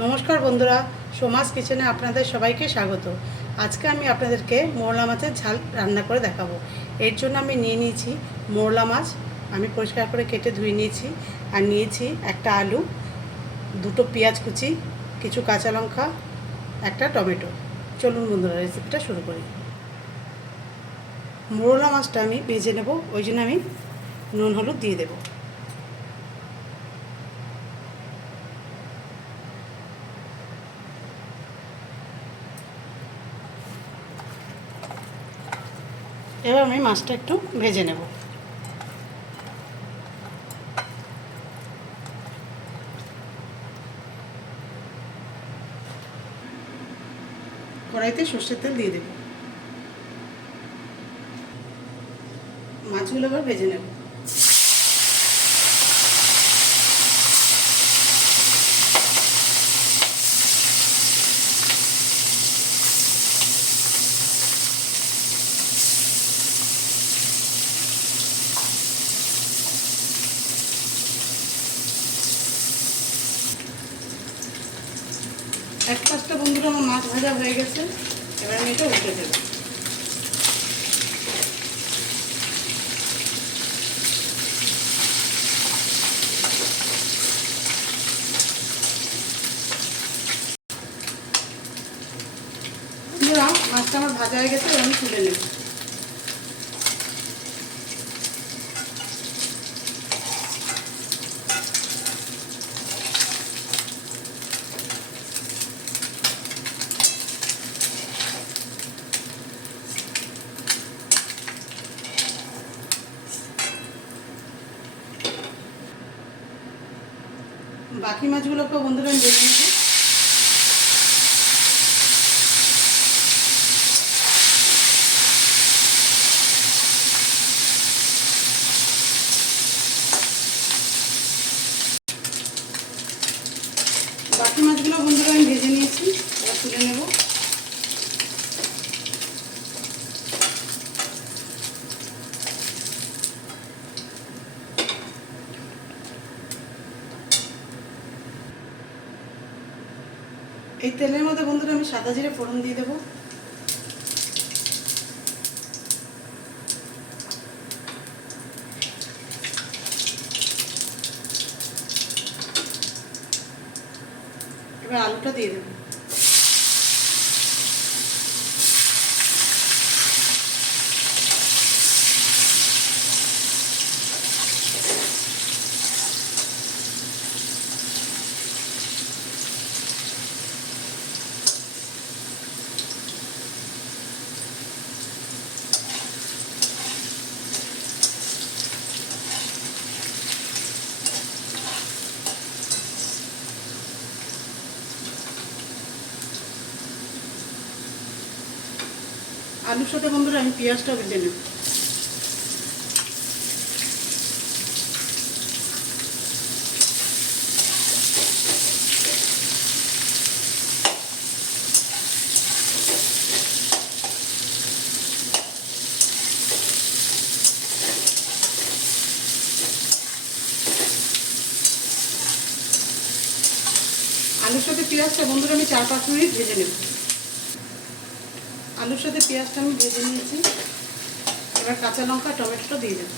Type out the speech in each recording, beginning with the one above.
নমস্কার বন্ধুরা, সোমাস কিচেনে আপনাদের সবাইকে স্বাগত। আজকে আমি আপনাদেরকে মোরলা মাছের ঝাল রান্না করে দেখাবো। এর জন্য আমি নিয়ে নিয়েছি মোরলা মাছ। আমি পরিষ্কার করে কেটে ধুয়ে নিয়েছি। আর নিয়েছি একটা আলু, দুটো পেঁয়াজ কুচি, কিছু কাঁচা লঙ্কা, একটা টমেটো। চলুন বন্ধুরা, রেসিপিটা শুরু করি। মোরলা মাছটা আমি ভেজে নেব, ওই জন্য আমি নুন হলুদ দিয়ে দেবো। এবার আমি মাছটা একটু ভেজে নেব। কড়াইতে সর্ষের তেল দিয়ে দেব। মাছগুলো আবার ভেজে নেব। এক পাঁচটা বন্ধুরা আমার মাছ ভাজা হয়ে গেছে। এবার আমি এটা উল্টে দেবো। বন্ধুরা, মাছটা আমার ভাজা হয়ে গেছে, এবার আমি তুলে নেব। বাকি মাছগুলোকেও বন্ধুরা আমি ভেজে নেব। বাকি মাছগুলো বন্ধুরা আমি ভেজে নিয়েছি, এবার তুলে নেব। এই তেলের মধ্যে বন্ধুরা আমি সাদা জিরে ফোড়ন দিয়ে দেবো। এবার আলুটা দিয়ে দেবো। আলুর সাথে বন্ধুরা আমি পেঁয়াজটা ভেজে নেব। আলুর সাথে পেঁয়াজটা বন্ধুরা আমি 4-5 মিনিট ভেজে নেব। আলুর সাথে পেঁয়াজটা আমি ভেজে নিয়েছি। এবার কাঁচা লঙ্কা টমেটোটা দিয়ে দেবো।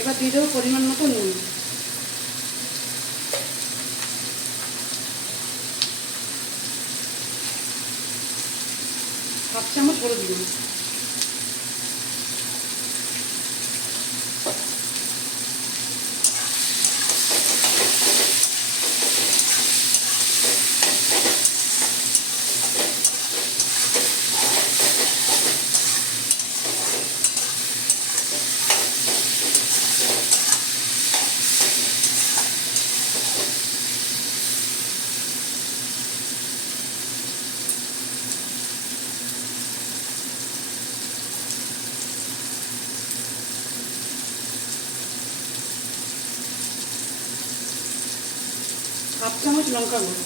এবার দিয়ে দেবো পরিমাণ মতো নুন। হাফ চামচ হলুদ দিন। হাফ চামচ লঙ্কা গুঁড়ো,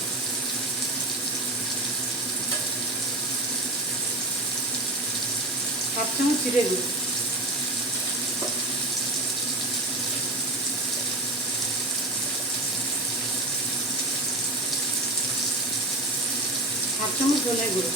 হাফ চামচ জিরে গুঁড়ো, হাফ চামচ ধনে গুঁড়ো,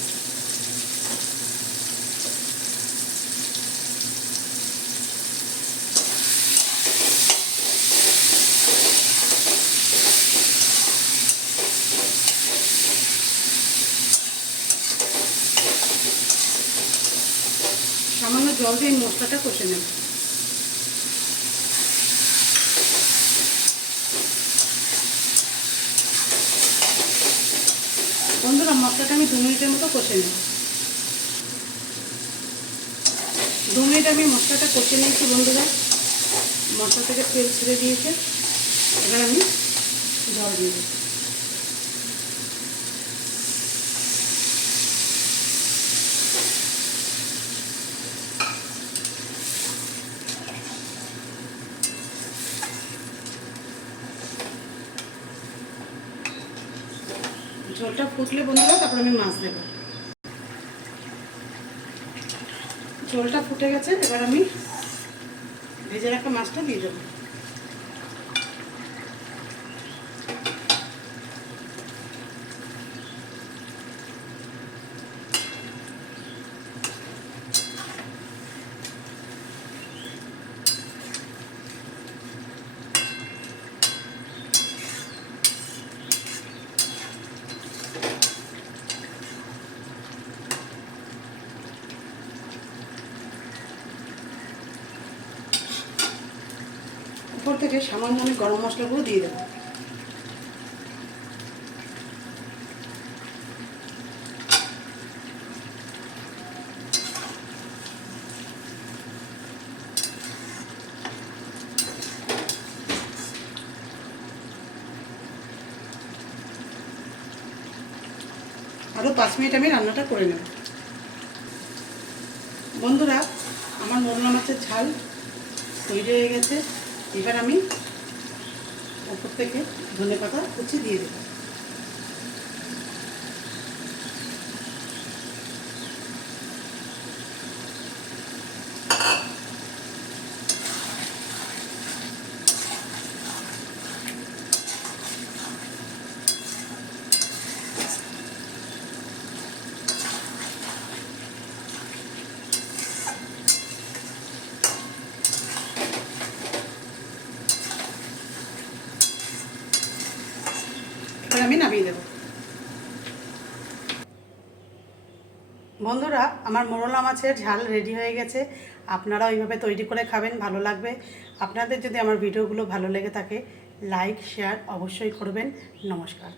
সামান্য জল দিয়ে মশলাটা কষে নেব। বন্ধুরা, মশলাটা আমি 2 মিনিটের মতো কষে নেব। 2 মিনিট আমি মশলাটা কষে নিয়েছি বন্ধুরা, মশলা থেকে তেল ছেড়ে দিয়েছে। এবার আমি জল দিয়ে দেব। ঝোলটা ফুটলে বন্ধুরা তারপর আমি মাছ দেব। ঝোলটা ফুটে গেছে, এবার আমি ভেজে রাখা মাছটা দিয়ে দেবো। উপর থেকে সামান্য আমি গরম মশলাগুলো দিয়ে দেবো। আরও 5 মিনিট আমি রান্নাটা করে নেব। বন্ধুরা, আমার মোরলা মাছের ঝাল তৈরি হয়ে গেছে। এবার আমি উপর থেকে ধনেপাতা কুচি দিয়ে দেব। এবার আমি নামিয়ে দেব। বন্ধুরা, আমার মোরলা মাছের ঝাল রেডি হয়ে গেছে। আপনারা ওইভাবে তৈরি করে খাবেন, ভালো লাগবে। আপনাদের যদি আমার ভিডিওগুলো ভালো লেগে থাকে, লাইক শেয়ার অবশ্যই করবেন। নমস্কার।